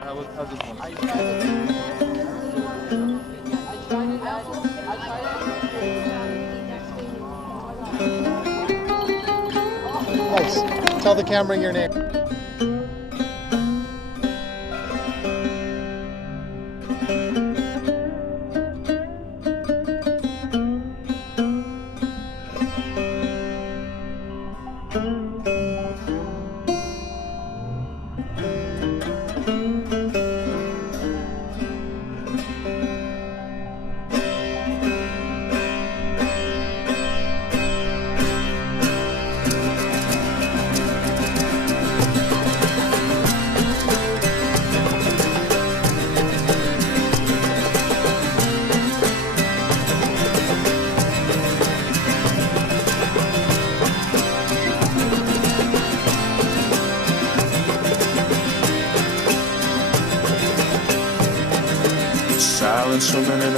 How's this one? Nice. Tell the camera your name. Silence swimming in